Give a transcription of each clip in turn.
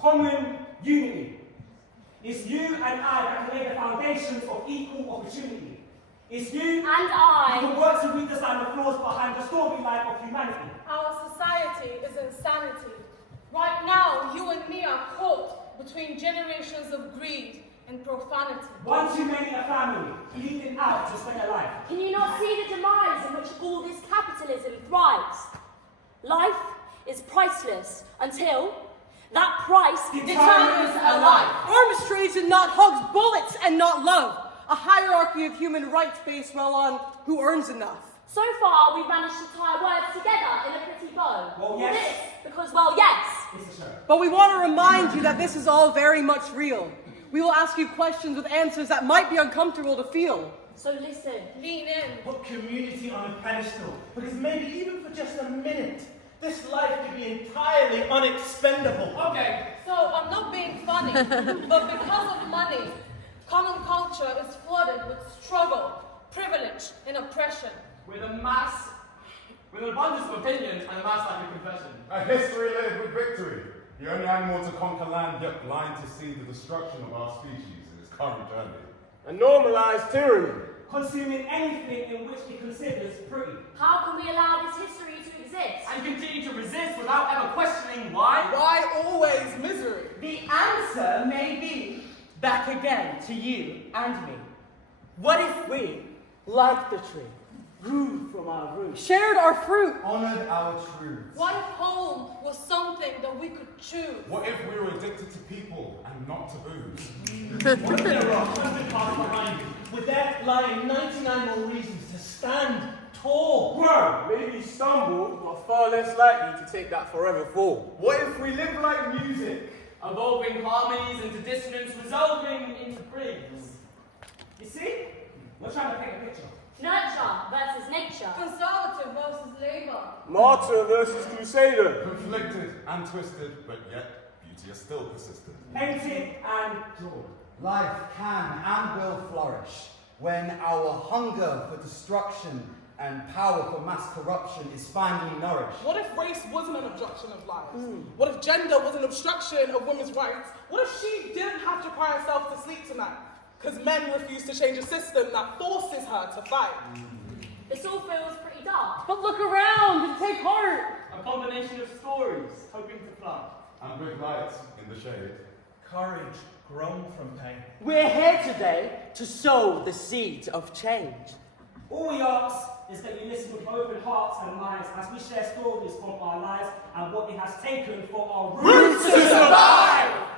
common unity. It's you and I that can lay the foundations of equal opportunity. It's you and I who can work to redesign the flaws behind the storyline of humanity. Our society is insanity. Right now, you and me are caught between generations of greed and profanity. One too many a family, bleeding out to spend a life. Can you not see the demise in which all this capitalism thrives? Life is priceless until that price determines a life. Arms trades and not hugs, bullets and not love. A hierarchy of human rights based well on who earns enough. So far, we've managed to tie words together in a pretty bow. Well, yes. This, because, well, yes. But we want to remind you that this is all very much real. We will ask you questions with answers that might be uncomfortable to feel. So listen. Lean in. Put community on a pedestal, because maybe even for just a minute, this life could be entirely unexpendable. Okay. So I'm not being funny, but because of money, common culture is flooded with struggle, privilege, and oppression. With an abundance of opinions and a mass lack of confession. A history littered with victory. The only animal to conquer land yet blind to see the destruction of our species in its current journey. A normalised tyranny. Consuming anything in which it considers pretty. How can we allow this history to exist? And continue to resist without ever questioning why? Why always misery? The answer may be back again to you and me. What if we, like the tree, grew from our roots, shared our fruit, honored our truths? What if home was something that we could choose? What if we were addicted to people and not to booze? What if there were 100 cars behind you, with there lying 99 more reasons to stand tall? Well, maybe stumble, but far less likely to take that forever fall. What if we live like music? Evolving harmonies into dissonance, resolving into breaks. You see? We're trying to paint a picture. Nurture versus nature. Conservative versus labor. Martyr versus crusader. Conflicted and twisted, but yet beauty is still persistent. Painted and drawn. Life can and will flourish when our hunger for destruction and power for mass corruption is finally nourished. What if race wasn't an obstruction of lives? What if gender was an obstruction of women's rights? What if she didn't have to cry herself to sleep tonight? Because men refuse to change a system that forces her to fight. This all feels pretty dark. But look around and take heart. A combination of stories, hoping to plant. And with light in the shade. Courage grown from pain. We're here today to sow the seeds of change. All we ask is that you listen with open hearts and minds as we share stories from our lives and what it has taken for our roots to survive.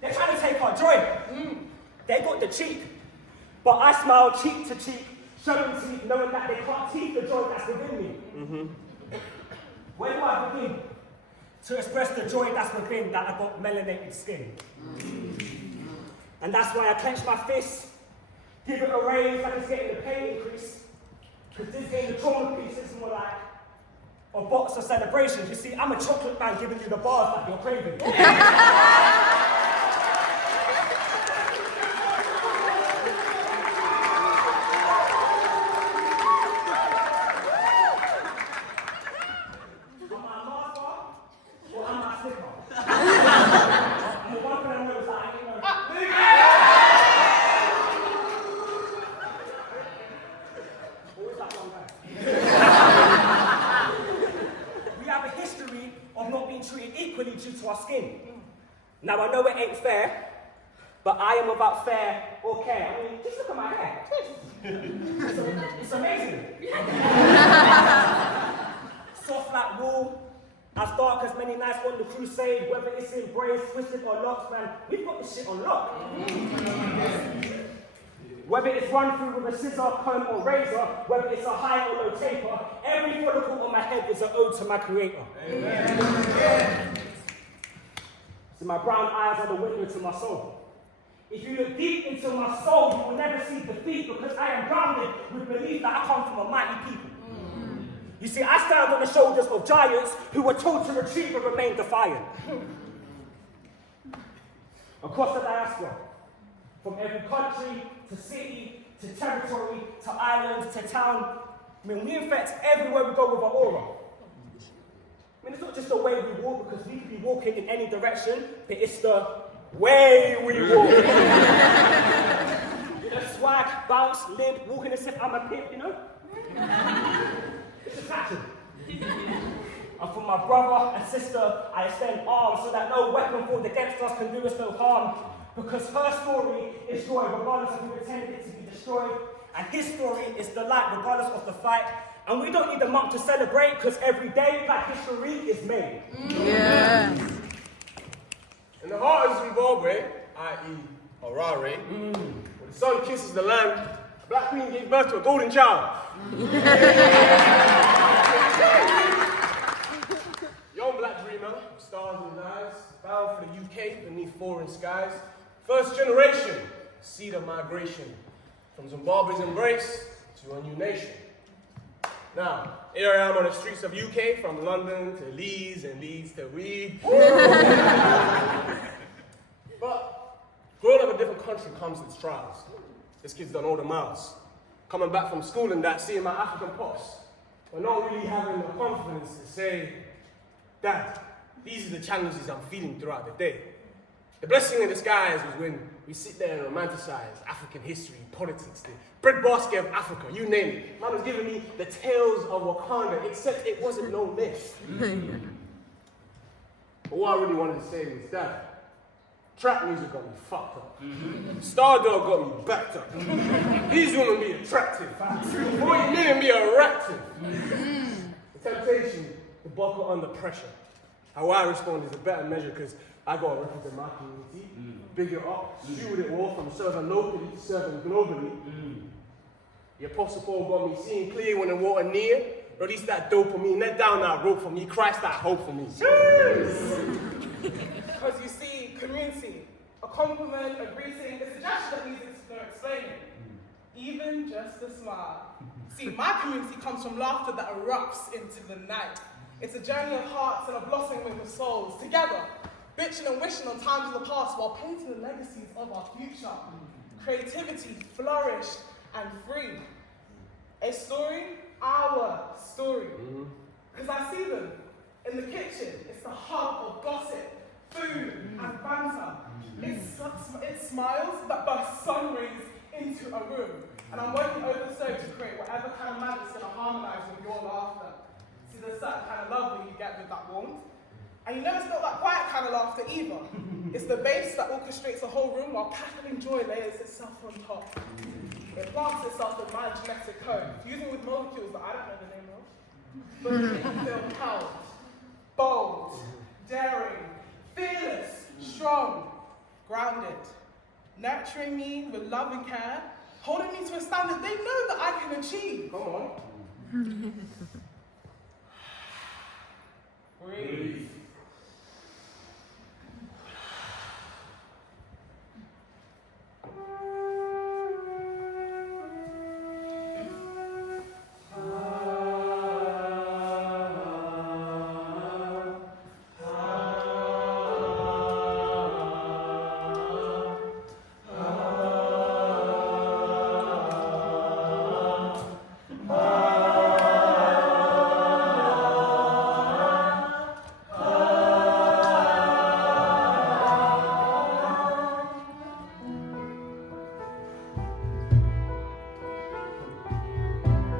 They're trying to take our joy. They got the cheek. But I smile cheek to cheek, showing teeth, knowing that they can't teeth the joy that's within me. Where do I begin to express the joy that's within that I got melanated skin? And that's why I clench my fist, give it a raise like it's getting a pay increase. Because this ain't the trauma piece, it's more like a box of celebrations. You see, I'm a chocolate man giving you the bars that you're craving. to our skin. Now I know it ain't fair, but I am without fear or care. I mean, just look at my hair. It's amazing. Soft like wool, as dark as many nights on the crusade, whether it's in braids, twisted or locks, man, we've got this shit on lock. Whether it's run through with a scissor, comb or razor, whether it's a high or low taper, every follicle on my head is an ode to my creator. Amen. So my brown eyes are the window to my soul. If you look deep into my soul, you will never see defeat because I am grounded with belief that I come from a mighty people. You see, I stand on the shoulders of giants who were told to retreat but remain defiant. Across the diaspora, from every country to city to territory to island to town, I mean, we infect everywhere we go with our aura. I mean, it's not just the way we walk because we could be walking in any direction, but it's the way we walk. The swag, bounce, limp, walking as if I'm a pimp, you know? It's attraction. And for my brother and sister, I extend arms so that no weapon formed against us can do us no harm. Because her story is joy, regardless of who intended it to be destroyed. And his story is delight, regardless of the fight. And we don't need a month to celebrate, because every day Black History is made. Yes. In the heart of Zimbabwe, i.e. Harare, when the sun kisses the land, a black queen gave birth to a golden child. Young black dreamer, stars in his eyes, bound for the UK beneath foreign skies. First generation, seed of migration, from Zimbabwe's embrace to a new nation. Now, here I am on the streets of UK, from London to Leeds and Leeds to Reed. But growing up in a different country comes with its trials. This kid's done all the miles. Coming back from school and that, seeing my African pops, but not really having the confidence to say, Dad, these are the challenges I'm feeling throughout the day. The blessing in disguise was when we sit there and romanticize African history, politics, the breadbasket of Africa, you name it. Man was giving me the tales of Wakanda, except it wasn't no myth. But what I really wanted to say was that trap music got me fucked up. Star Dog got me backed up. These women be attractive. 40 million be attractive. The temptation to buckle under pressure. How I respond is a better measure because I got to represent my community, big it up, steward it all from serving locally to serving globally. The Apostle Paul got me seeing clear when the water near, release that dopamine, let down that rope for me, Christ that hope for me. Because you see, community, a compliment, a greeting, it's a gesture that needs no explaining. Even just a smile. See, my community comes from laughter that erupts into the night. It's a journey of hearts and a blossoming of souls, together, bitching and wishing on times of the past while painting the legacies of our future. Creativity flourished and free. A story, our story. Because I see them in the kitchen. It's the hub of gossip, food, and banter. It's smiles that burst sun rays into a room. And I'm working over the stove to create whatever kind of magic's going to harmonize with your laughter. See, there's certain kind of love that you get with that warmth. And you never smell that quiet kind of laughter either. It's the bass that orchestrates the whole room while cackling joy layers itself on top. It plants itself in my genetic code, fusing with molecules that I don't know the name of. But it feel proud, bold, daring, fearless, strong, grounded, nurturing me with love and care, holding me to a standard they know that I can achieve. Come on. Breathe.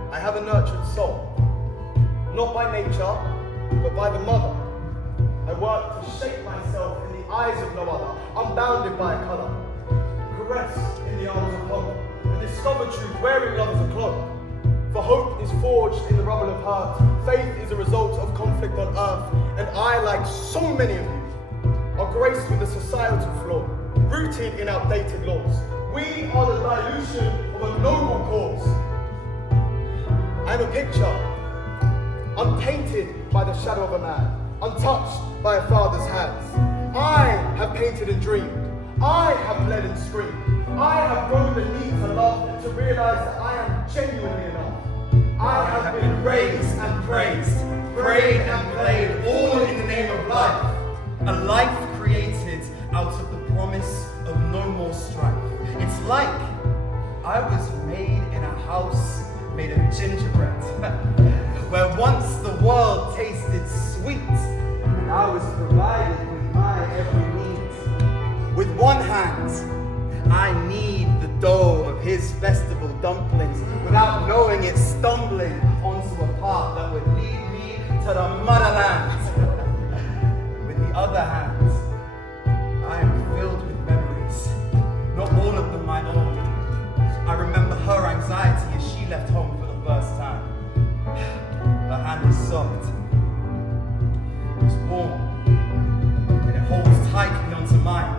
I have a nurtured soul, not by nature, but by the mother. I work to shape myself in the eyes of no other, unbounded by a colour. Caress in the arms of hope, and discover truth wearing love as a cloak. For hope is forged in the rubble of hurt, faith is a result of conflict on earth, and I, like so many of you, are graced with a societal flaw, rooted in outdated laws. We are the dilution of a noble cause. I'm a picture, unpainted by the shadow of a man, untouched by a father's hands. I have painted and dreamed. I have bled and screamed. I have grown the need to love, to realize that I am genuinely enough. I have been raised and praised, prayed and played, all in the name of life. A life created out of the promise of no more strife. It's like I was made in a house made of gingerbread, where once the world tasted sweet, and I was provided with my every need. With one hand, I knead the dough of his festival dumplings without knowing it, stumbling onto a path that would lead me to the motherland. With the other hand, I am filled with memories, not all of them my own. I remember her anxiety as she left home for the first time. Her hand is soft, it's warm, and it holds tightly onto mine.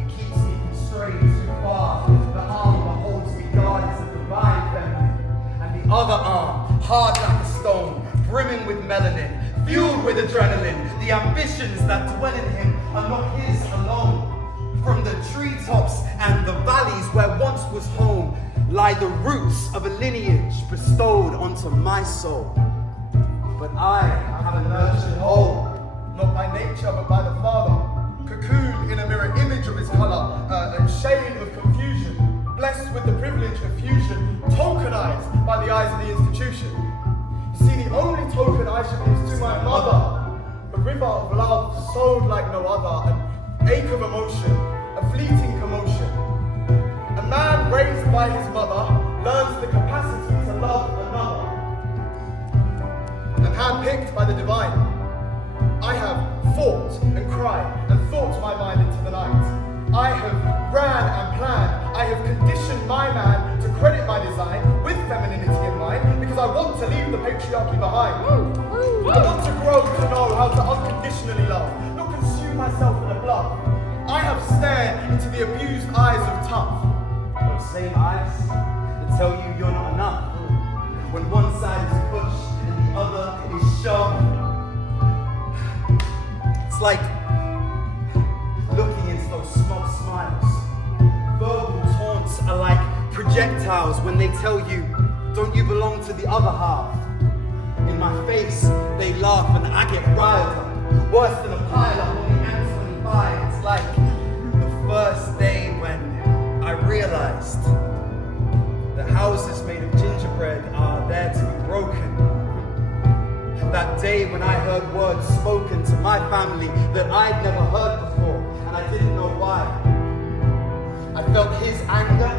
It keeps me from straying too far. The arm that holds me guards the divine feminine, and the other arm, hard like a stone, brimming with melanin, fueled with adrenaline. The ambitions that dwell in him are not his alone. From the treetops and the valleys where once was home lie the roots of a lineage bestowed onto my soul. But I have a nurtured whole, Not by nature, but by the Father. Cocooned in a mirror image of his colour, and shade of confusion. Blessed with the privilege of fusion, tokenized by the eyes of the institution. You see, the only token I should be is to my mother. A river of love sold like no other, an ache of emotion, a fleeting commotion. A man raised by his mother learns the capacity to love another. And handpicked by the divine, I have fought and cried and thought my mind into the night. I have ran and planned. I have conditioned my man to credit my design with femininity in mind because I want to leave the patriarchy behind. I want to grow to know how to unconditionally love, not consume myself in a bluff. I have stared into the abused eyes of tough. Those same eyes that tell you you're not enough. When one side is pushed and the other is shoved. It's like looking into those smug smiles. Verbal taunts are like projectiles when they tell you, don't you belong to the other half? In my face, they laugh and I get riled up. Worse than a pile up on the M25. It's like the first day when I realized that houses made of gingerbread are there to be broken. That day when I heard words spoken to my family that I'd never heard before, and I didn't know why. I felt his anger,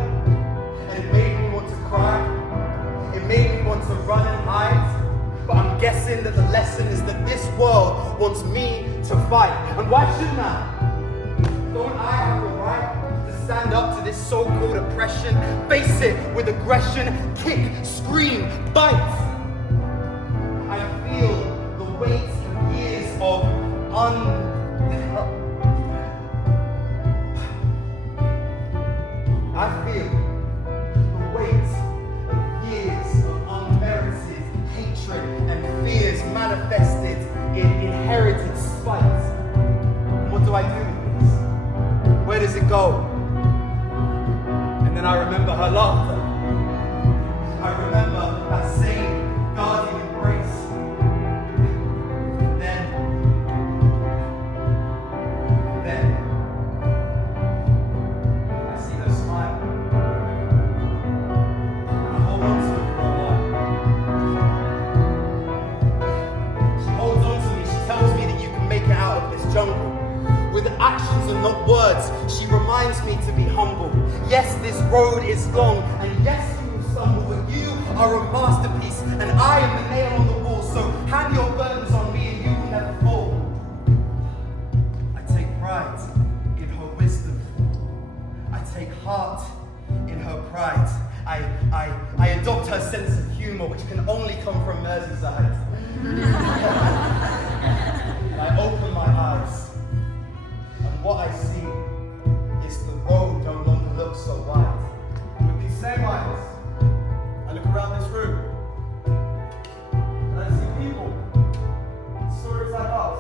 and it made me want to cry. It made me want to run and hide. But I'm guessing that the lesson is that this world wants me to fight. And why shouldn't I? Don't I have the right to stand up to this so-called oppression, face it with aggression, kick, scream, bite? I feel the weight of years of unmerited hatred and fears manifested in inherited spite. And what do I do with this? Where does it go? And then I remember her laughter. I remember that same guardian embrace. Then I see her smile. And I hold on to her for a while. She holds on to me. She tells me that you can make it out of this jungle. With actions and not words, she reminds me to be humble. Yes, this road is long, and yes, you will stumble, but you are a masterpiece, and I am the nail on the wall, so hand your burdens on me and you will never fall. I adopt her sense of humour, which can only come from Merseyside. And I open my eyes, and what I see is the road no longer looks so wide. With these same eyes, I look around this room, and I see people, stories like us.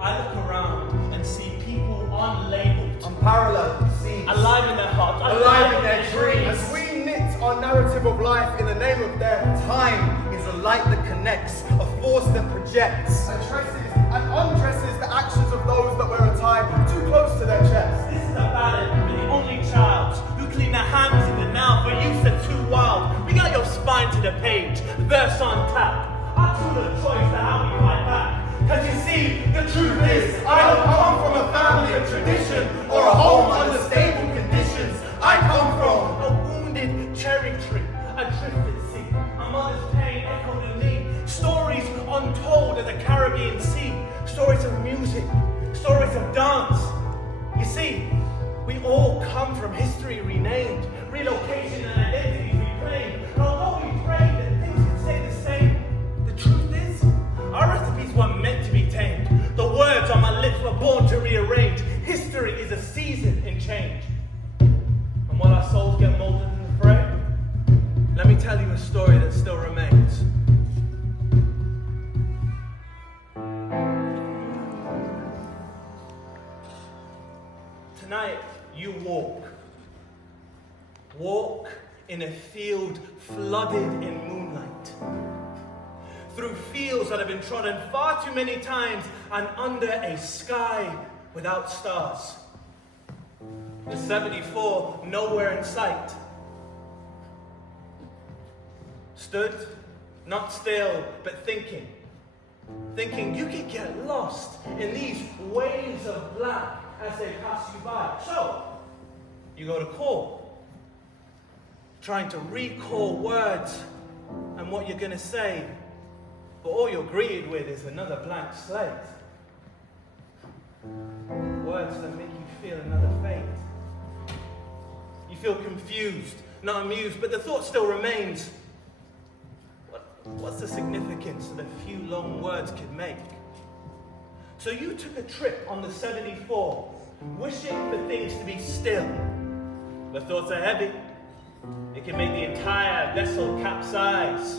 I look around and see people unlabeled, Unparalleled, seen, alive in their hearts, alive in their dreams. As we knit our narrative of life in the name of death, Time is a light that connects, a force that projects. and tresses and undresses the actions of those that wear a tie too close to their chest. This is a ballad for the only child who clean their hands in the now, but you said too wild. We got your spine to the page, verse on tap. I took the choice to how we fight back. Cause you see, the truth is, I don't come from a family of tradition or a home under stable conditions. I come from a wounded cherry tree, a drifted sea. A mother's pain echoed in me. Stories untold in the Caribbean Sea. Stories of music, stories of dance. You see, we all come from history renamed, relocation and identities reclaimed. And although we pray that things can stay the same, the truth is, our recipes weren't meant to be tamed. The words on my lips were born to rearrange. History is a season in change. And while our souls get molded in the fray, let me tell you a story that still remains. Tonight, you walk in a field flooded in moonlight, through fields that have been trodden far too many times, and under a sky without stars. The 74 nowhere in sight. Stood, not still, but thinking you could get lost in these waves of black as they pass you by. So, you go to call, trying to recall words and what you're gonna say, but all you're greeted with is another blank slate. Words that make you feel another fate. You feel confused, not amused, but the thought still remains. What's the significance that a few long words could make? So you took a trip on the 74, wishing for things to be still. The thoughts are heavy. It can make the entire vessel capsize.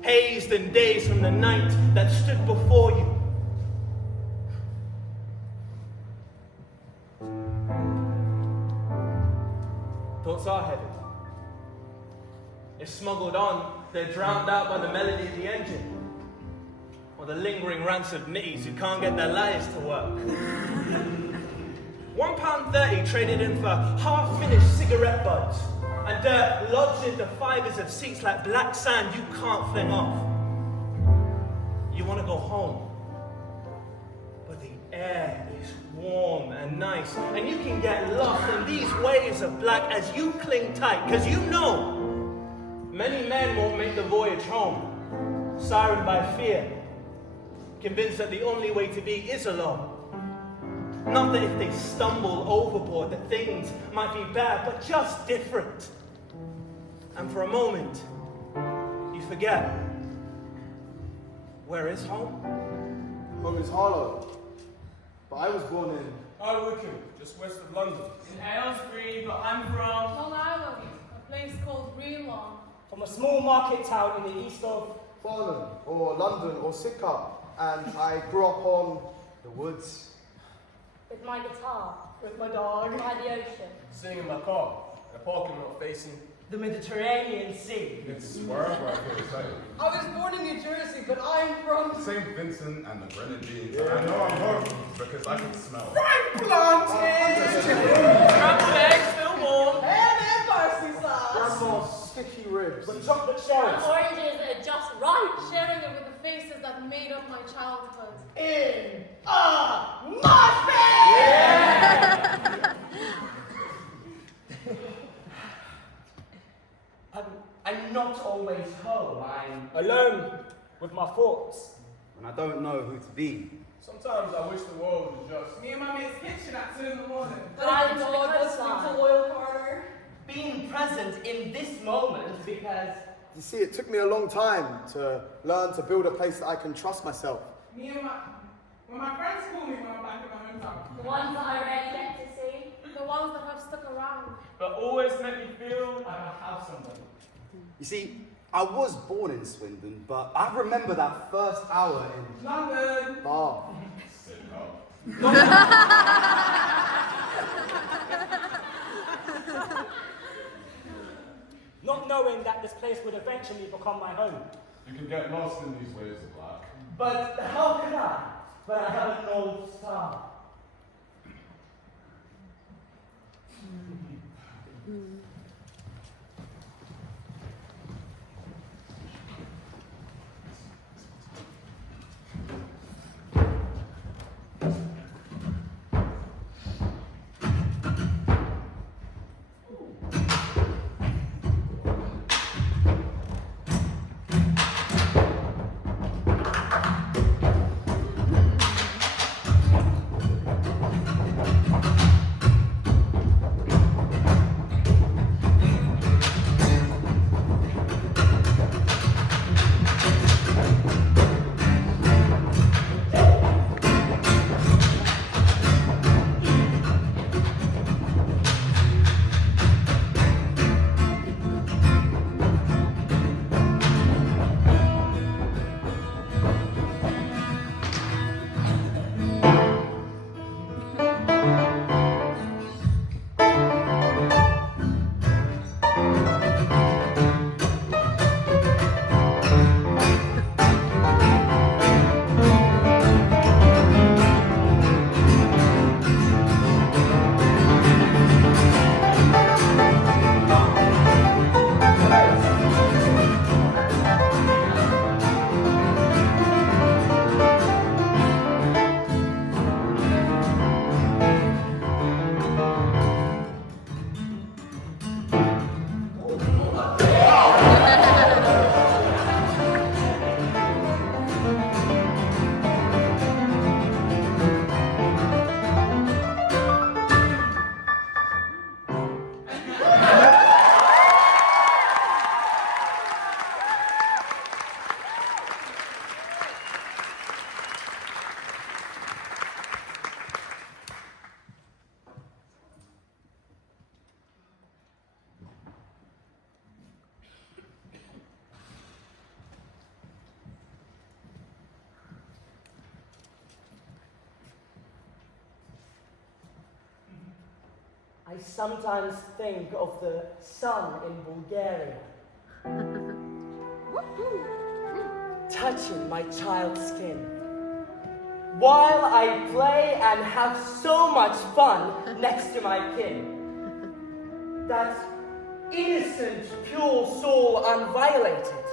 Hazed and dazed from the night that stood before you. Thoughts are heavy. If smuggled on, they're drowned out by the melody of the engine, or the lingering rants of nitties who can't get their lives to work. £1.30 traded in for half-finished cigarette butts, and dirt lodged into fibers of seats like black sand you can't fling off. You want to go home, but the air is warm and nice, and you can get lost in these waves of black as you cling tight, because you know many men won't make the voyage home, sirened by fear, convinced that the only way to be is alone. Not that if they stumble overboard that things might be bad, but just different. And for a moment, you forget. Where is home? Home is hollow, but I was born in Wickham, just west of London. In Aylesbury, but I'm from Long Island, a place called Greenlawn. From a small market town in the east of Farnham, or London, or Sidcup, and I grew up on the woods. With my guitar, with my dog. by the ocean. Sitting in my car, in a parking lot facing The Mediterranean Sea. It's wherever I feel safe. I was born in New Jersey, but I'm from... St. Vincent and the Grenadines. I know I'm home because I can smell. Scrambled eggs, still warm. And parsley sauce. Grandma's sticky ribs. with chocolate And shells. oranges that are just right. Sharing it with the faces that made up my childhood. In a mosh pit! I'm not always home. I'm Alone with my thoughts. And I don't know who to be. Sometimes I wish the world was just Me and my mate's kitchen at 2 in the morning. Driving to the Dog listening coastline. to Loyal Carter. being present in this moment because... You see, it took me a long time to learn to build a place that I can trust myself. When my friends call me when I'm back in my hometown. The ones that I rarely get to see. The ones that have stuck around. But always make me feel like I have somebody. You see, I was born in Swindon, but I remember that first hour in London. Bar. Not knowing that this place would eventually become my home. You can get lost in these ways of life. But how can I? But I have a North Star. I sometimes think of the sun in Bulgaria, touching my child's skin, while I play and have so much fun next to my kin. That innocent, pure soul unviolated,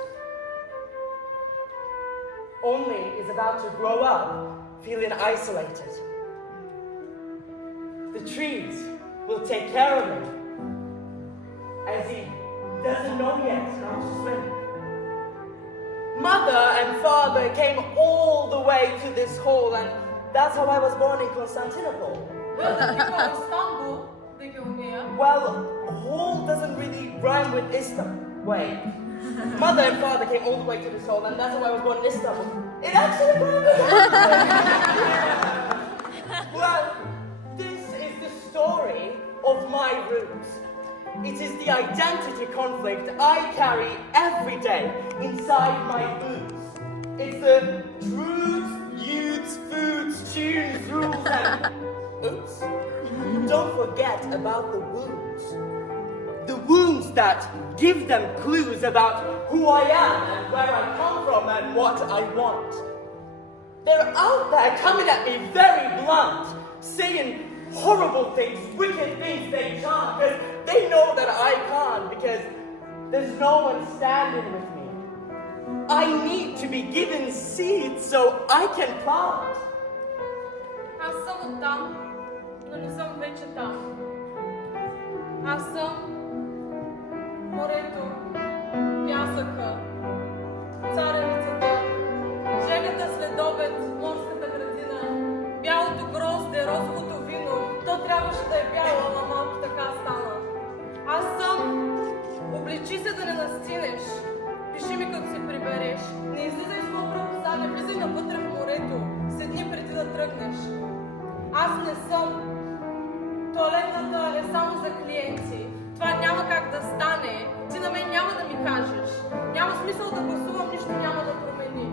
only is about to grow up feeling isolated. The trees will take care of him, as he doesn't know yet how to swim. Mother and father came all the way to this hall, and that's how I was born in Constantinople. Well, hall doesn't really rhyme with Istanbul. Wait. Mother and father came all the way to this hall, and that's how I was born in Istanbul. It actually rhymes. Well, this is the story of my roots. It is the identity conflict I carry every day inside my boots. It's the truths, youths, foods, tunes, rules, and... Oops. Don't forget about the wounds. The wounds that give them clues about who I am and where I come from and what I want. They're out there coming at me very blunt, saying horrible things, wicked things they can't, because they know that I can't, because there's no one standing with me. I need to be given seeds so I can plant. Аз съм оттам, но не съм вече там. Аз съм морето, пясъка, царевицата, желята следобед, морската градина, бялото грозде, розовото вино. То трябваше да е бяло, ама малко така стана. Аз съм настинеш, пиши ми като се прибереш. Не излизай с по-пропуса, не влизай навътре в морето. Седни преди да тръгнеш. Аз не съм. Туалетната е само за клиенти. Това няма как да стане. Ти на мен няма да ми кажеш. Няма смисъл да гласувам, нищо няма да промени.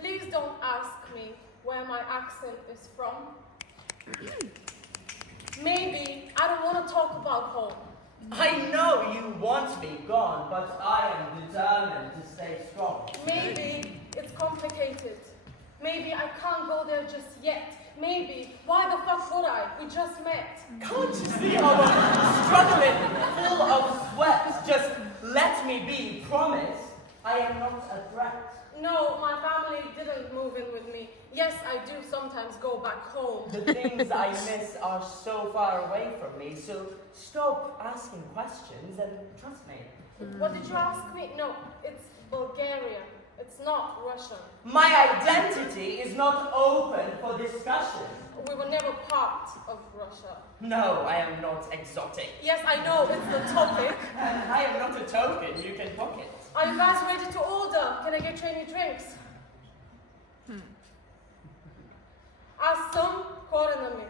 Please don't ask me where my accent is from. Maybe I don't want to talk about home. I know you want me gone, but I am determined to stay strong. Maybe it's complicated. Maybe I can't go there just yet. Maybe. Why the fuck would I? We just met. Can't you see how I'm struggling, full of sweat? Just let me be. Promise. I am not a threat. No, my family didn't move in with me. Yes, I do sometimes go back home. The things I miss are so far away from me, so stop asking questions and trust me. What did you ask me? No, it's Bulgarian. It's not Russian. My identity is not open for discussion. We were never part of Russia. No, I am not exotic. Yes, I know, it's the topic. And I am not a token you can pocket. Are you guys ready to order? Can I get you any drinks? Аз съм корена ми.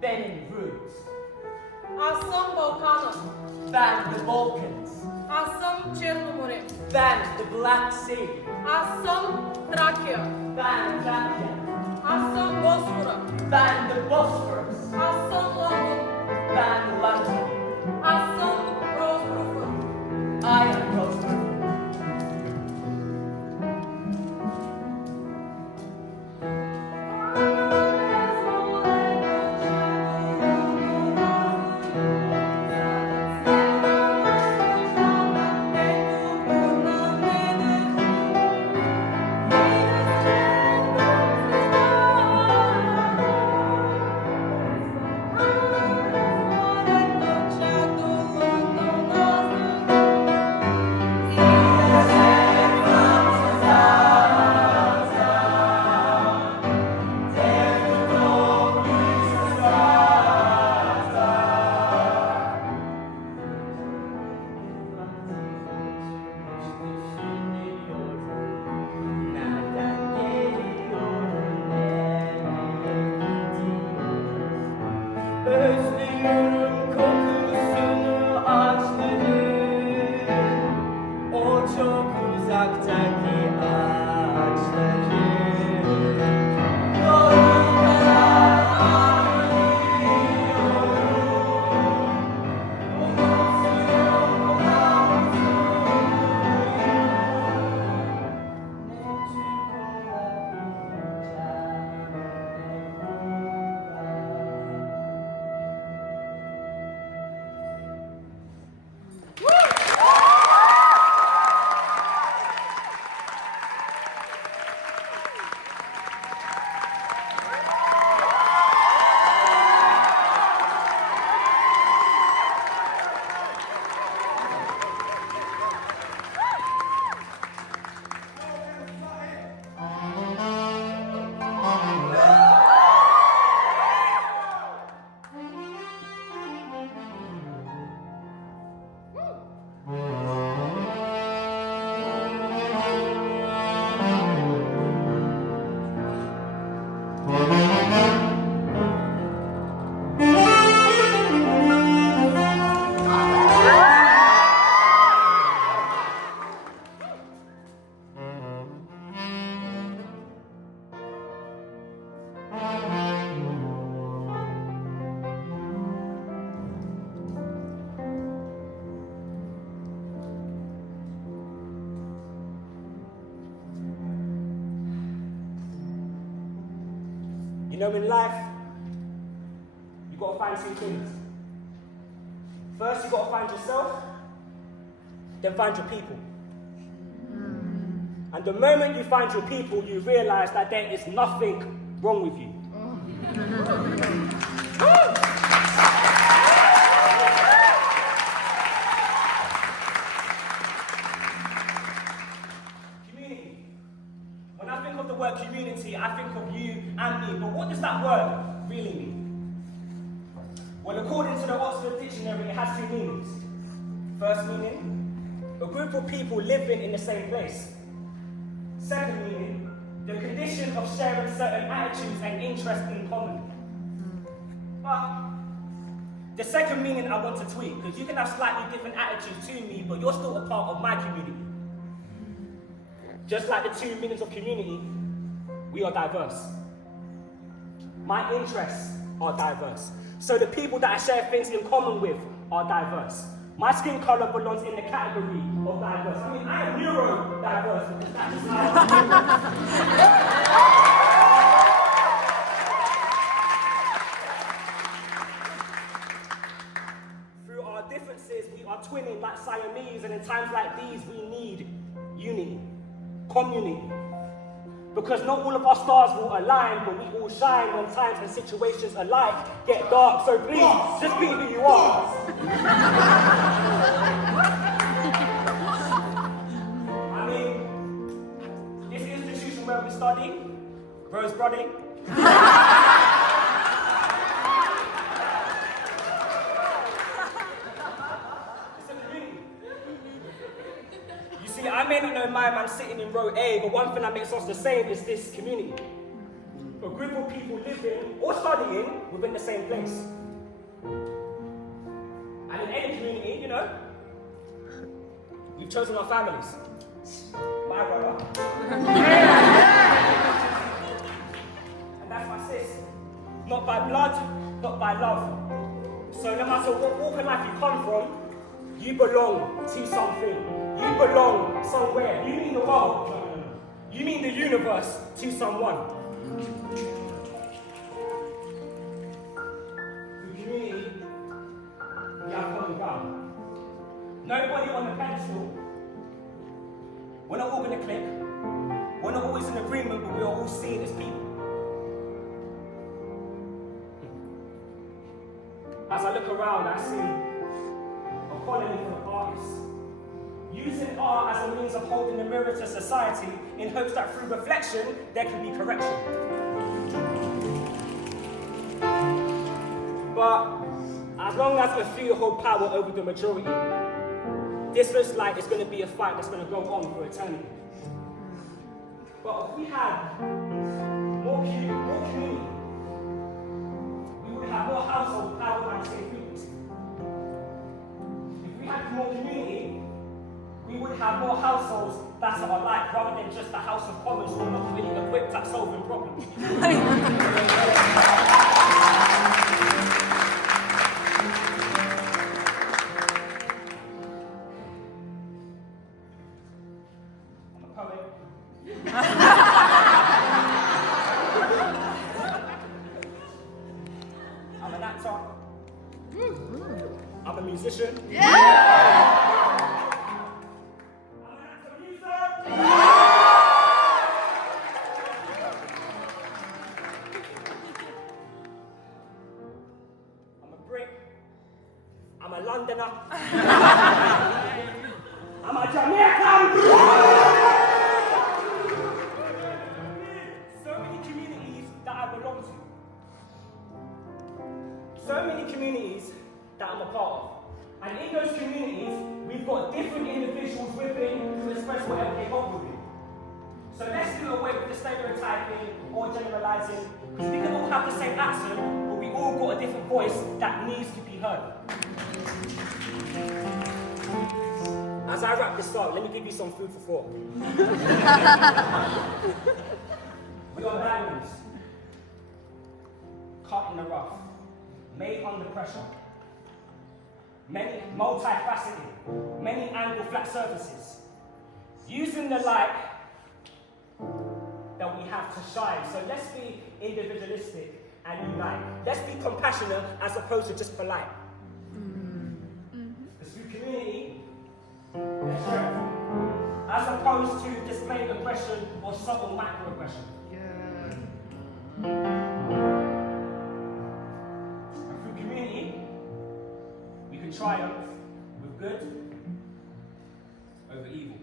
Benin roots. Аз съм Балкана. Than the Balkans. Аз съм Черно море. Than the Black Sea. Аз съм Тракия. Than Thracia. Аз съм Босфора. Than the Bosphorus. Аз съм Лондон. Than London. Аз съм Роуз Бруфорд. I am Bruford. You know, in life, you've got to find two things. First, you've got to find yourself, then find your people. And the moment you find your people, you realize that there is nothing wrong with you. Community. When I think of the word community, I think of you and me. But what does that word really mean? Well, according to the Oxford Dictionary, it has two meanings. First meaning, a group of people living in the same place. Second meaning, the condition of sharing certain attitudes and interests in common. But the second meaning I want to tweak, because you can have slightly different attitudes to me, but you're still a part of my community. Just like the two meanings of community, we are diverse. My interests are diverse. So the people that I share things in common with are diverse. My skin color belongs in the category of diverse. I mean, I am neurodiverse because that's just how Through our differences, we are twinning like Siamese, and in times like these, we need unity, community. Because not all of our stars will align, but we all shine when times and situations alike get dark. So please, just be who you are. I mean, this institution where we study, Rose Brody. I may not know my man sitting in row A, but one thing that makes us the same is this community. A group of people living or studying within the same place. And in any community, you know, we've chosen our families. My brother. And that's my sis. Not by blood, not by love. So no matter what walk of life you come from, you belong to something. You belong somewhere. You mean the world. No. You mean the universe to someone. The community, we have common ground. Nobody on the pedestal. We're not all going to click. We're not always in agreement, but we're all seen as people. As I look around, I see a colony full of artists. Using art as a means of holding a mirror to society in hopes that through reflection, there can be correction. But as long as a few hold power over the majority, this looks like it's going to be a fight that's going to go on for eternity. But if we had more community, we would have more household power and same frequency. If we had more community, we would have more households that are alike rather than just the House of Commons who are not really equipped at solving problems. I'm a poet. I'm an actor. I'm a musician. Yeah! Londoner. I'm a Jamaican. So many communities that I belong to. So many communities that I'm a part of. And in those communities, we've got different individuals within who express whatever they want within. So let's do away with the stereotyping or generalizing, because we can all have the same accent, but we all got a different voice that needs to be heard. As I wrap this up, let me give you some food for thought. We are diamonds, cut in the rough, made under pressure, many multifaceted, many angled flat surfaces, using the light that we have to shine. So let's be individualistic and unite. Let's be compassionate as opposed to just polite. Community and strength, as opposed to displaying aggression or subtle microaggression. Yeah. And through community, we can triumph with good over evil.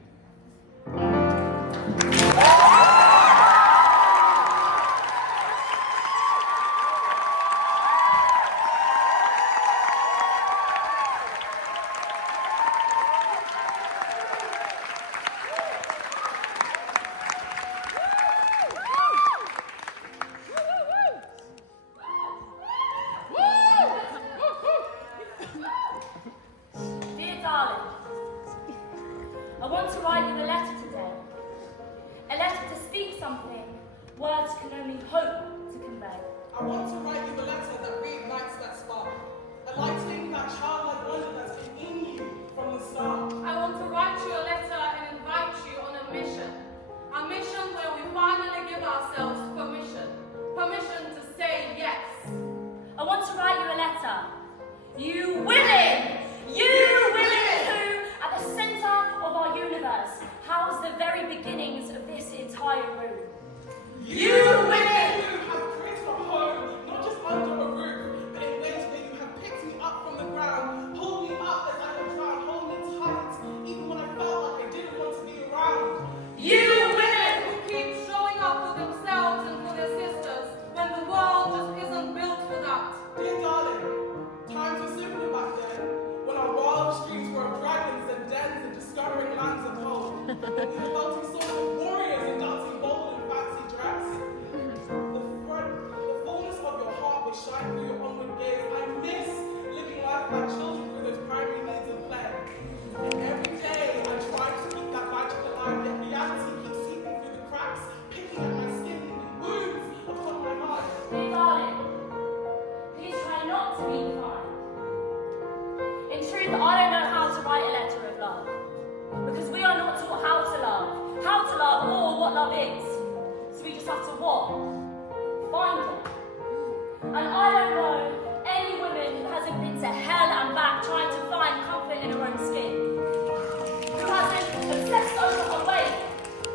only hope to convey. I want to write you a letter that reignites that spark, a lighting that childlike wonder that's been in you from the start. I want to write you a letter and invite you on a mission where we finally give ourselves permission to say yes. I want to write you a letter. You women who, at the center of our universe, house the very beginnings of this entire room. You women who have created a home, not just under a roof, but in ways where you have picked me up from the ground, pulled me up as I had drowned, hold me tight, even when I felt like I didn't want to be around. You women who keep showing up for themselves and for their sisters when the world just isn't built for that. Dear darling, times were simpler back then, when our wild streets were of dragons and dens and discovering lands of hope. When we were melting swords of warriors and dancing bold in fancy dress. The fullness of your heart will shine through your onward gaze. I miss living life like children through those primary needs of play. And every day I try to keep that magic alive, yet reality keeps seeping through the cracks, picking at my skin, leaving wounds upon my heart. Dear darling, please try not to be defined. In truth, I don't know how to write a letter of love, because we are not taught how to love or what love is. So we just have to what? Find it. And I don't know any woman who hasn't been to hell and back trying to find comfort in her own skin, who hasn't obsessed over her weight,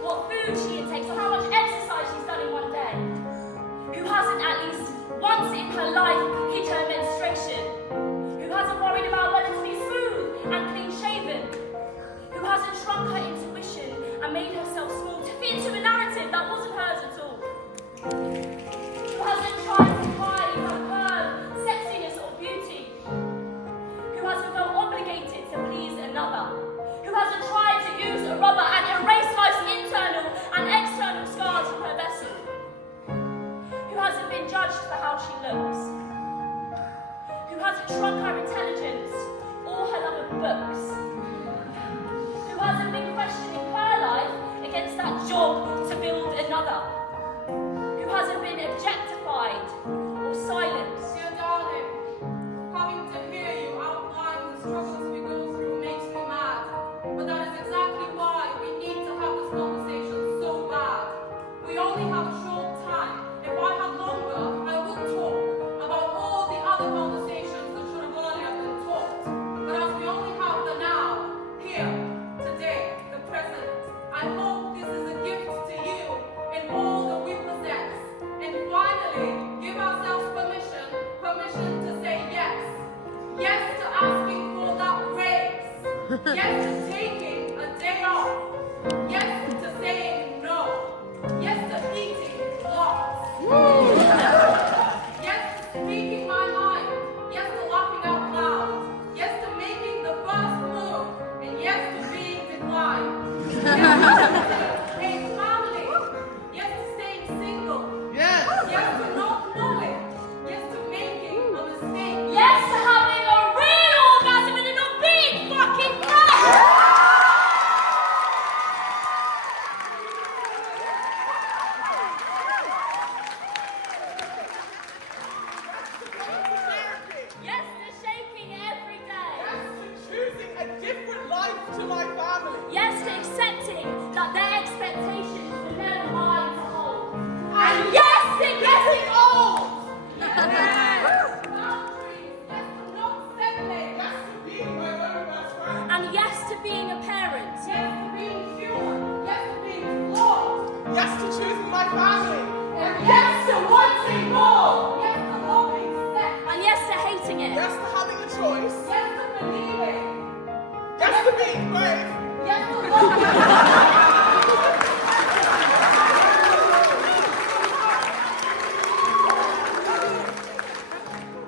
what food she intakes, or how much exercise she's done in one day, who hasn't at least once in her life hit her menstruation, who hasn't worried about whether to be smooth and clean shaven, who hasn't shrunk her intuition and made herself small to fit into a narrative that wasn't hers at all, who hasn't tried to hide her curve, sexiness or beauty, who hasn't felt obligated to please another, who hasn't tried to use a rubber and erase life's internal and external scars from her vessel, who hasn't been judged for how she looks, who hasn't shrunk her intelligence or her love of books, who hasn't been questioning her life against that job to build another, who hasn't been objectified or silenced. Dear darling, having to hear you outline the struggles we go through makes me mad. But that is exactly why we need to have this conversation so bad. We only have a short time. If I had longer, I would talk about all the other conversations that should have earlier been talked. But as we only have the now, here, today, the present, I hope this is a gift to you in all that we possess. And finally, give ourselves permission to say yes. Yes to asking for that raise. Yes to taking a day off. Yes to saying no. Yes to eating lots. Yes to speaking my mind. Yes to laughing out loud. Yes to making the first move. And yes to being declined. Yes to being a family. Yes to staying single. Yes! Yes to not knowing. Yes to making a mistake. Yes to having a real orgasm and it not being fucking fun! Yes to shaking every day. Yes to choosing a different life to my family. Yes to accepting that their expectations were never mine to hold. And yes to getting old! boundaries. Yes to not settling. Yes to being my own best friend. And yes to being a parent. Yes to being human. Yes to being flawed. Yes to choosing my family. And yes to wanting more. Yes to loving sex. And yes to hating it. Yes to having a choice. Yes to believing. Yes to being brave. Yes to loving.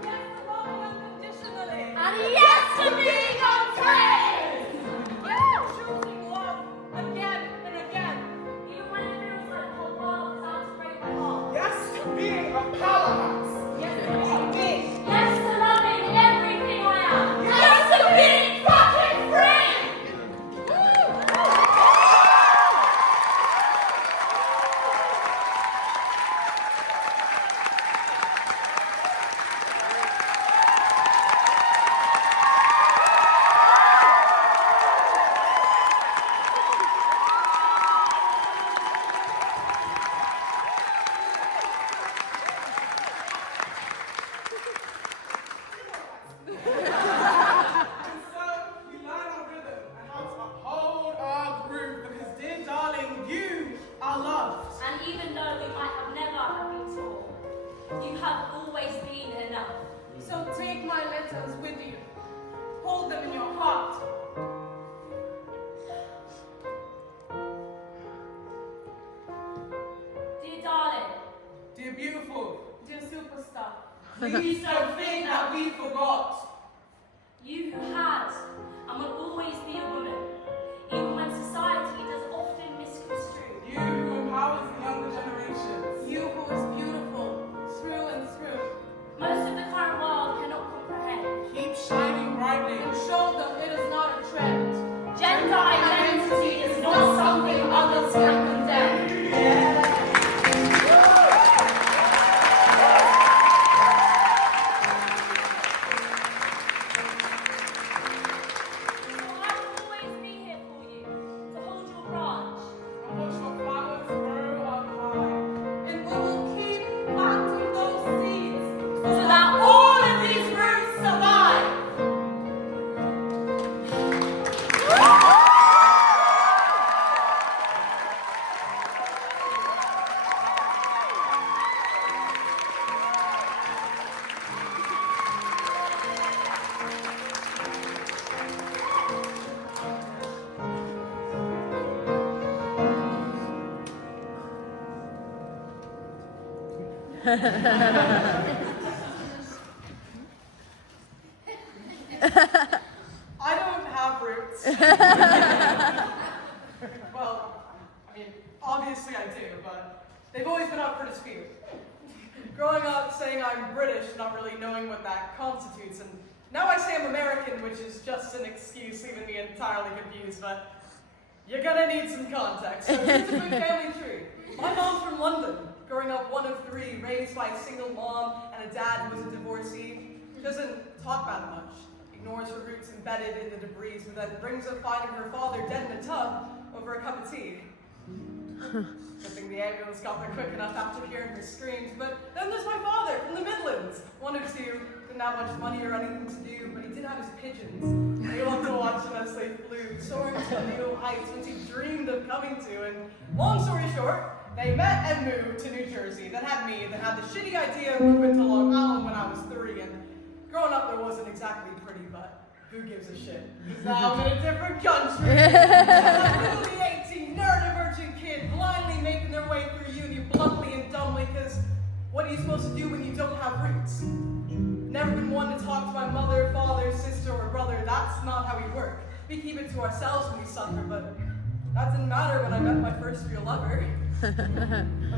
Yes to loving unconditionally. And yes to being untamed! Yes to choosing love again and again. Even when it feels like the whole world is out to break my heart. Yes to being a powerhouse. Yes to being me. Yes to loving everything I am. Yes to being fucking free! Please don't think that we forgot. You who has and will always be a woman, even when society does often misconstrue. You who empowers the younger generations. You who is beautiful through and through. Most of the current world cannot comprehend. Keep shining brightly. And show them it is not a trend. Gender identity is not something others can condemn. I don't have roots. Well, I mean, obviously I do, but they've always been up for dispute. Growing up saying I'm British, not really knowing what that constitutes, and now I say I'm American, which is just an excuse, leaving me entirely confused, but you're gonna need some context. So here's a quick family tree. My mom's from London. Growing up one of three, raised by a single mom and a dad who was a divorcee. She doesn't talk about it much, ignores her roots embedded in the debris, but then brings up finding her father dead in a tub over a cup of tea. Good thing the ambulance got there quick enough after hearing her screams. But then there's my father from the Midlands. One of two, didn't have much money or anything to do, but he did have his pigeons. He loved to watch them as they flew, soaring to new heights which he dreamed of coming to. And long story short, they met and moved to New Jersey, then had me, then had the shitty idea of moving to Long Island when I was 3, and growing up there wasn't exactly pretty, but who gives a shit? Because now I'm in a different country. I'm a newly 18, neurodivergent kid, blindly making their way through uni bluntly and dumbly, because what are you supposed to do when you don't have roots? Never been one to talk to my mother, father, sister, or brother. That's not how we work. We keep it to ourselves when we suffer, but that didn't matter when I met my first real lover. A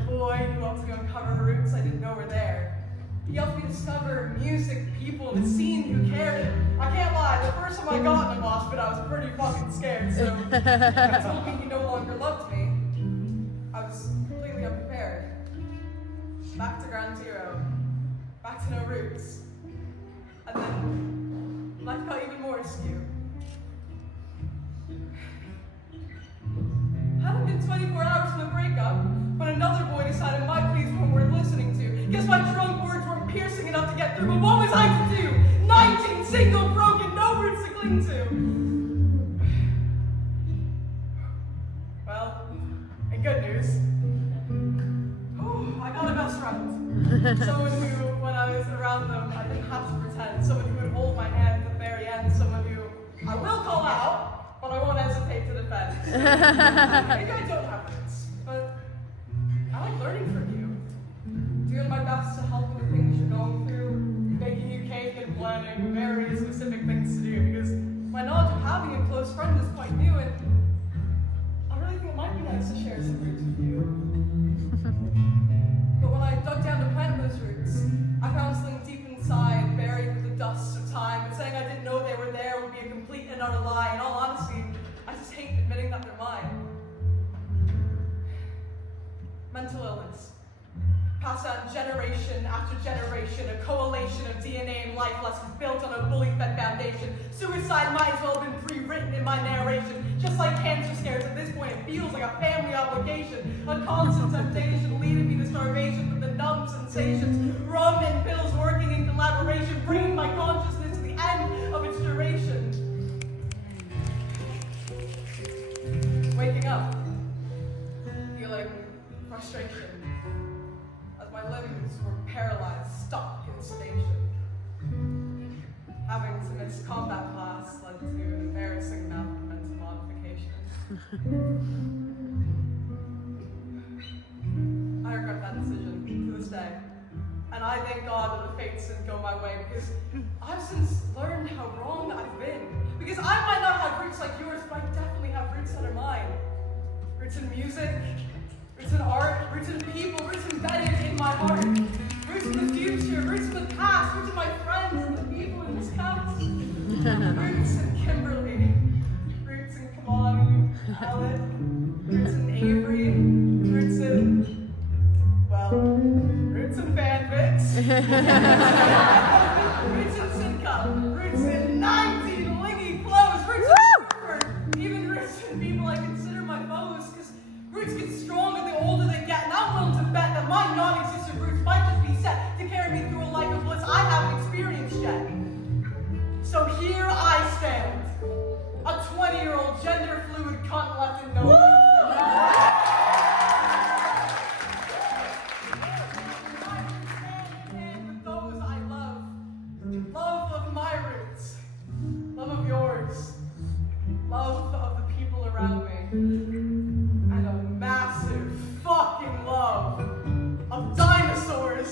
boy who helped me uncover her roots I didn't know were there. He helped me discover music, people, and the scene who cared. And I can't lie, the first time I got in a mosh pit, I was pretty fucking scared, so when he told me he no longer loved me, I was completely unprepared. Back to ground zero. Back to no roots. And then life got even more askew. Hadn't been 24 hours from the breakup when another boy decided my pleas weren't worth listening to. Guess my drunk words weren't piercing enough to get through, but what was I to do? 19, single, broken, no roots to cling to. Well, in good news, I got a best friend. Someone who, when I was around them, I didn't have to pretend. Someone who would hold my hand at the very end. Someone who I will call out, but I won't hesitate to defend. Maybe I don't have roots, but I like learning from you. Doing my best to help with the things you're going through, making you cake and planning very specific things to do, because my knowledge of having a close friend is quite new, and I really think it might be nice to share some roots with you. But when I dug down to plant those roots, I found something deep inside, buried with the dust of time, but saying I didn't know they were there would be a complete and utter lie. In all honesty, I just hate admitting that they're mine. Mental illness. Passed down generation after generation, a coalition of DNA and life lessons built on a bully-fed foundation. Suicide might as well have been pre-written in my narration. Just like cancer scares, at this point it feels like a family obligation. A constant temptation leading me to starvation with the numb sensations. Rum and pills working in collaboration, bringing my consciousness to the end of its duration. Waking up, feeling frustration. My limbs were paralyzed, stuck in sedation. Having to miss combat class led to an embarrassing amount of mental modification. I regret that decision to this day. And I thank God that the fates and learn how wrong I've been. Because I might not have roots like yours, but I definitely have roots that are mine. Roots in music, roots in art, roots in people, roots embedded in my heart. Roots in the future, roots in the past, roots in my friends and the people in this house. Roots in Kimberly, roots in Kymani, Alec, roots in Avery, roots in, well, roots in fanfics. Roots in sitcom, roots in 19 lingy clothes, roots in Bruford, even roots in people I consider my foes, because roots get stronger the older they get, and I'm willing to bet that my non-existent roots might just be set to carry me through a life of bliss I haven't experienced yet. So here I stand, a 20-year-old gender-fluid cunt left in Noden. Love of my roots, love of yours, love of the people around me, and a massive fucking love of dinosaurs.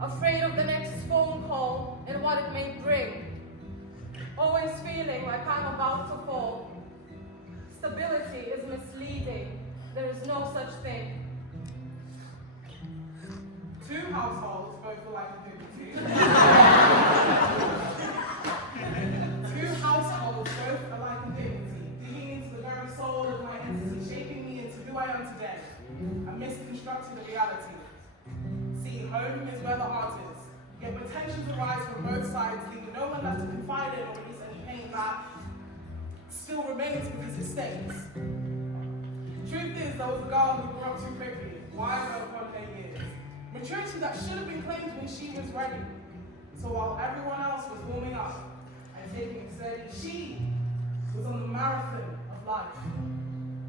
Afraid of the next phone call and what it may bring. Always feeling like I'm about to fall. Stability is misleading. There is no such thing. Two households, both for life and dignity. Two households, both for life and dignity, digging into the very soul of my entity, shaping me into who I am today. I misconstructed the reality. See, home is where the heart is. Yet when tensions arise from both sides, leaving no one left to confide in or release any pain that still remains because it stays. Truth is, I was a girl who grew up too quickly, wise upon 8 years. Maturity that should have been claimed when she was ready. So while everyone else was warming up and taking it steady, she was on the marathon of life.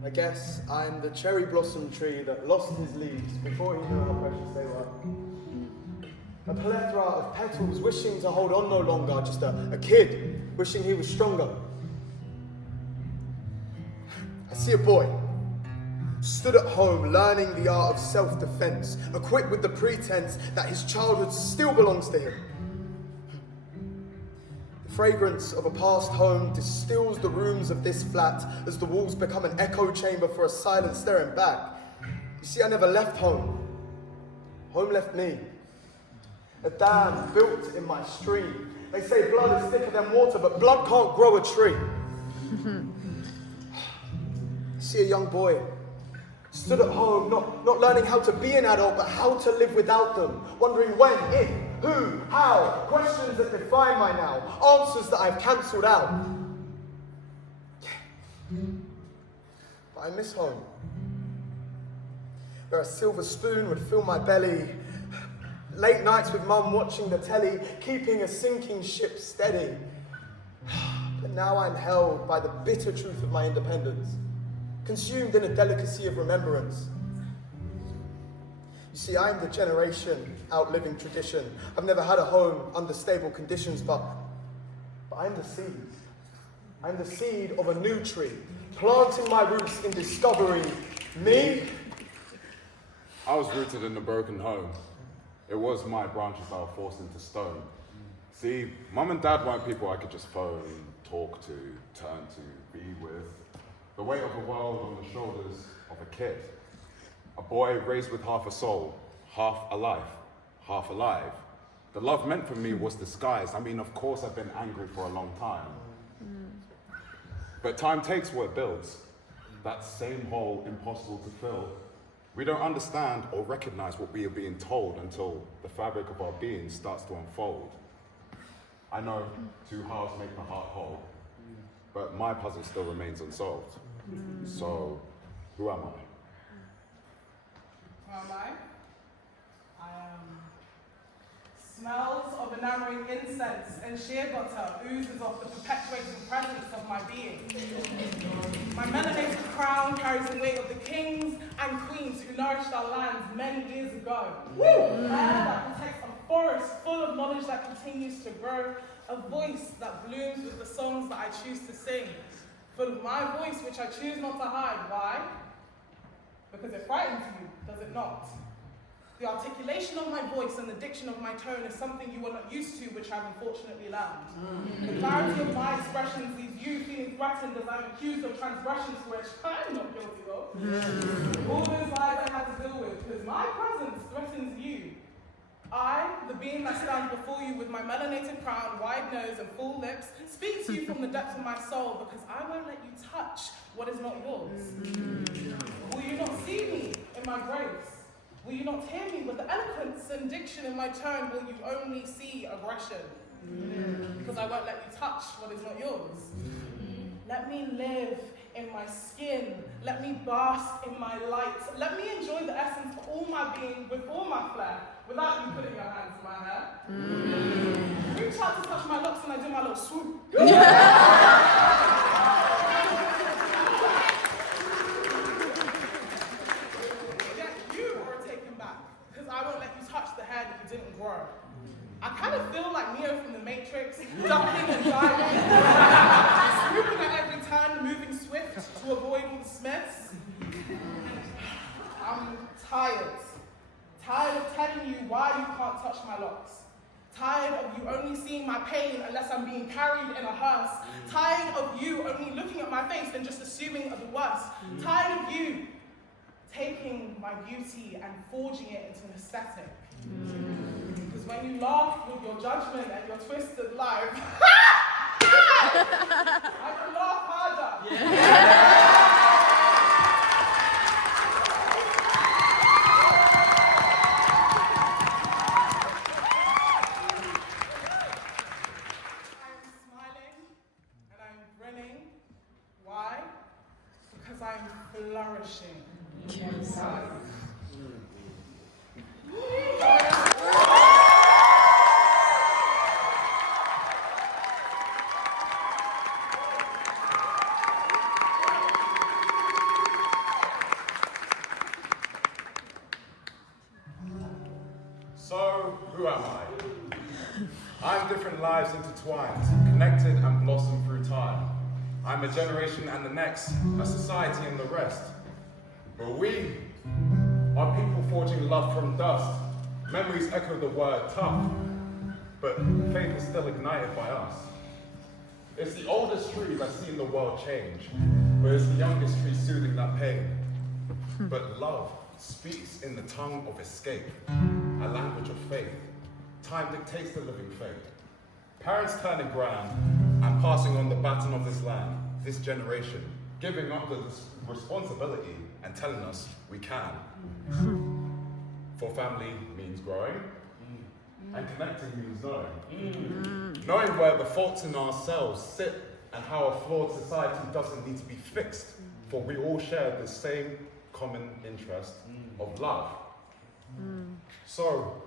I guess I'm the cherry blossom tree that lost his leaves before he knew how precious they were. A plethora of petals wishing to hold on no longer, just a kid wishing he was stronger. I see a boy, stood at home learning the art of self-defense, equipped with the pretense that his childhood still belongs to him. The fragrance of a past home distills the rooms of this flat as the walls become an echo chamber for a silent staring back. You see, I never left home. Home left me. A dam built in my stream. They say blood is thicker than water, but blood can't grow a tree. I see a young boy, stood at home, not learning how to be an adult, but how to live without them, wondering when, if, who, how, questions that define my now, answers that I've cancelled out. But I miss home. Where a silver spoon would fill my belly, late nights with mum watching the telly, keeping a sinking ship steady. But now I'm held by the bitter truth of my independence, consumed in a delicacy of remembrance. You see, I'm the generation outliving tradition. I've never had a home under stable conditions, but I'm the seed. I'm the seed of a new tree, planting my roots in discovering me. I was rooted in a broken home. It was my branches that were forced into stone. See, Mum and Dad weren't people I could just phone, talk to, turn to, be with. The weight of the world on the shoulders of a kid. A boy raised with half a soul, half a life, half alive. The love meant for me was disguised. I mean, of course I've been angry for a long time. But time takes what it builds. That same hole impossible to fill. We don't understand or recognize what we are being told until the fabric of our being starts to unfold. I know 2 halves make the heart whole, but my puzzle still remains unsolved. So, who am I? Who am I? I am smells of enamoring incense and sheer butter oozes off the perpetuating presence of my being. My melanated crown carries the weight of the kings and queens who nourished our lands many years ago. Air that protects a forest full of knowledge that continues to grow, a voice that blooms with the songs that I choose to sing, full of my voice which I choose not to hide. Why? Because it frightens you, does it not? The articulation of my voice and the diction of my tone is something you are not used to, which I've unfortunately learned. The clarity of my expressions leaves you feeling threatened as I'm accused of transgressions for which I'm not guilty of. All those lies I had to deal with, because my presence threatens you. I, the being that stands before you with my melanated crown, wide nose and full lips, speak to you from the depths of my soul, because I won't let you touch what is not yours. Will you not see me in my grace? Will you not hear me with the eloquence and diction in my tone? Will you only see aggression? Because I won't let you touch what is not yours. Let me live in my skin. Let me bask in my light. Let me enjoy the essence of all my being with all my flair, without you putting your hands in my hair. Reach out to touch my locks and I do my little swoop. I won't let you touch the hair that you didn't grow. I kind of feel like Neo from the Matrix, ducking and diving, swooping at every turn, moving swift to avoid all the Smiths. I'm tired. Tired of telling you why you can't touch my locks. Tired of you only seeing my pain unless I'm being carried in a hearse. Tired of you only looking at my face and just assuming the worst. Tired of you taking my beauty and forging it into an aesthetic. Because when you laugh with your judgment and your twisted life, I can laugh harder. I'm smiling and I'm grinning. Why? Because I'm flourishing. So, who am I? I'm different lives intertwined, connected and blossomed through time. I'm a generation and the next, a society and the rest. But we are people forging love from dust. Memories echo the word tough, but faith is still ignited by us. It's the oldest tree that's seen the world change, but it's the youngest tree soothing that pain. But love speaks in the tongue of escape, a language of faith. Time dictates the living fate. Parents turning grand and passing on the baton of this land, this generation, giving up the responsibility and telling us we can. For family means growing, and connecting means knowing. Knowing where the faults in ourselves sit and how a flawed society doesn't need to be fixed, for we all share the same common interest of love. So,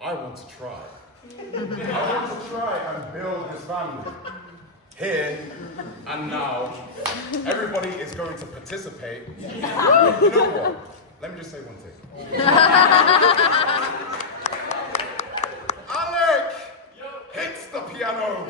I want to try. I want to try and build this family. Here and now, everybody is going to participate. You know what? Let me just say one thing. Alec hits the piano.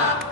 ha.